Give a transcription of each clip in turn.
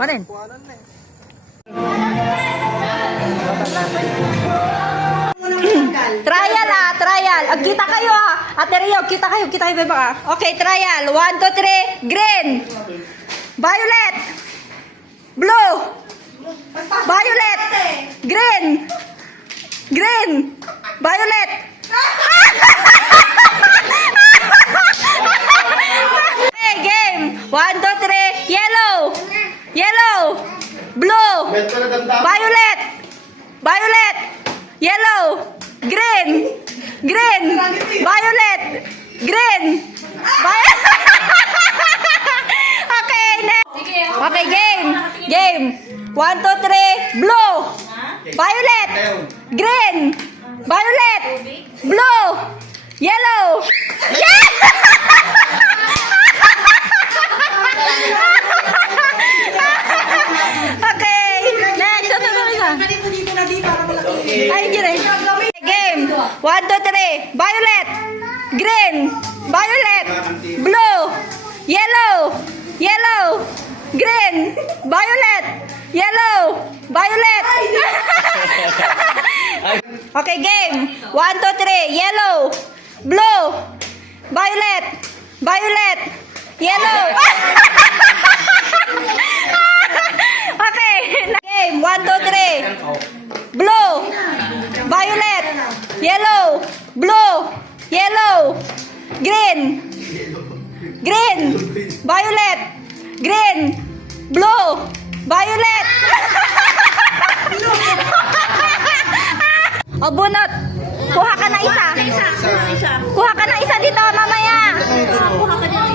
Manin? Trial trial. Kita kayo Ate Rio, kita kayo ba? Okay, trial. 1, 2, 3. Green. Violet. Blue. Violet. Green. Green. Violet. Okay, game. 1, 2, 3. Yellow. Yellow. Blue. Violet. Violet. Yellow. Green. Green. Violet. Green. Okay, next. Okay, game. Game. 1, 2, 3. Blue. Violet. Green. Violet. Blue. Yellow. Yes! Okay, next. Ay, game. 1, 2, 3. Violet. Green. Violet. Blue. Yellow. Yellow. Green. Violet. Yellow. Violet. Okay, game. 1, 2, 3. Yellow. Blue. Violet. Violet. Yellow. Okay. Game. 1, 2, 3. Blue. Violet. Yellow. Blue. Yellow. Green. Green. Violet. Green. Blue. Violet. O, bunot. Kuha ka na isa. Kuha ka na isa dito, mamaya.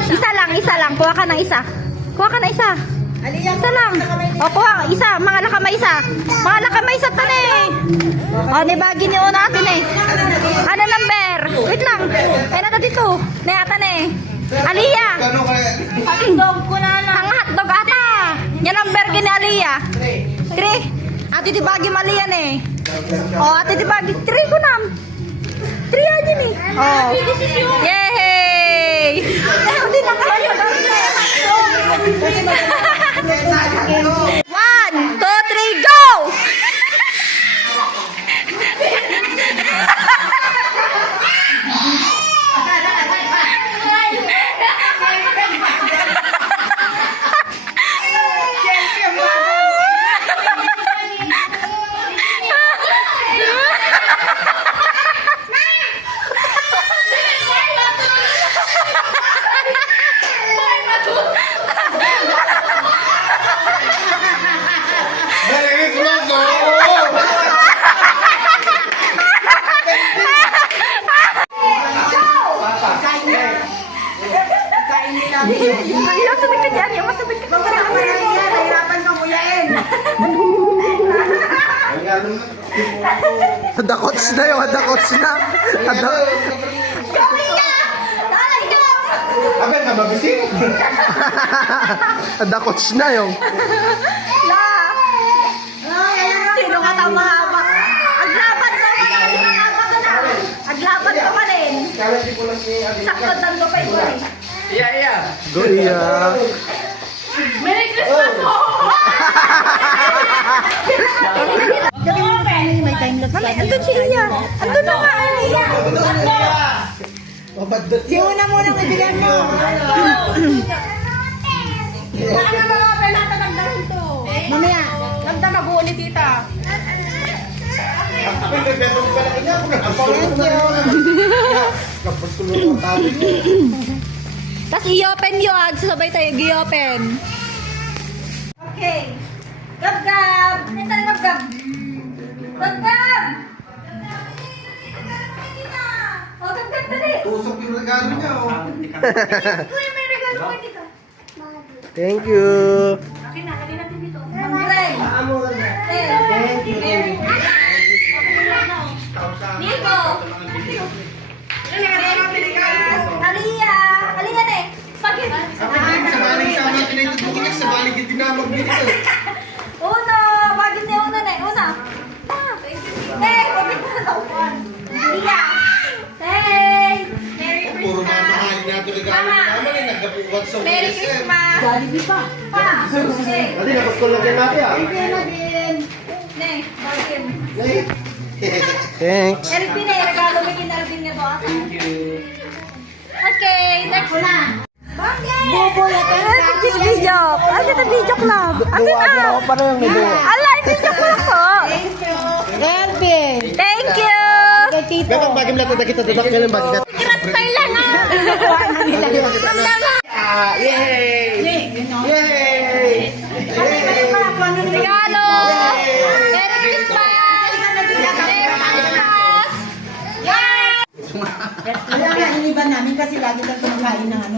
Isa lang. Kuha ka na isa. Kuha ka na isa. Isa lang. O, kuha. Isa. Mga lakamay isa. Mga lakamay isa tani. O, nibagi ni una natin eh. Ano number? Wait lang. Ay, nata dito. Nayata na eh. Aliyah. Hotdog ko na lang. Ang hotdog ata. Yan number gini Aliyah. 3. Ate dibagi maliyan eh. Oh, ate dibagi 3 ko nam. 3 aja nih. Oh. Yay! Hindi na kayo. 1, 2, 3, go! Dakots na yung, dakots na. Abel, nababising. Dakots na yung. Sino ka tao mahaba? Aglaban ko pa rin. Aglaban ko pa rin. Sakot ang ko pa rin. Iya. Go, iya. Merry Christmas po! May time lapse. Mami, andun si Iya. Andun na nga, Iya. Si una munang ibigan mo. Ano mga pelata nagdahin to? Mamaya, nagdamago ni tita. Tapos i-open yun. Sasabay tayo i-open. Okay. Gab-gab! Ano tayo gab-gab? Gab-gab! O, gab-gab dali! Tusok yung regalo niya, oh. Kuya, may regalo ka dito. Thank you. Akin na, lagay natin dito. Mamray! Nico! Aliyah! Aliyah na eh! Spaghetti! Sa baling sa mga pinagtutukin, sa baling yung dinamag dito. Una! Bagay niya una na eh! Una! Hey! Wabit mo na taupan! Aliyah! Hey! Merry Puro Christmas! mamahalin natin regalo naman, eh. What's so Merry Christmas! Jollibee pa! Pa! Adi, nakuskol lang kayo natin ah. Ne, bakit? Thanks. Erpin eh, regalo mo yung Erpin niya ba? Okay, next na. Bobo na tayo. Video. Ano ito video club? Ano na? Ako pa rin may duwa. Ala, video club po. Ervin! Thank you. Kay Tito. Bakit bagay mo lang kita tadak ka lang bagay ka. Kiratpay lang ah. Yay! Yay! Regalo. Merry Christmas. Merry Christmas. Yay! Kaya nga, iniban namin kasi lagi lang kumakain ng ano.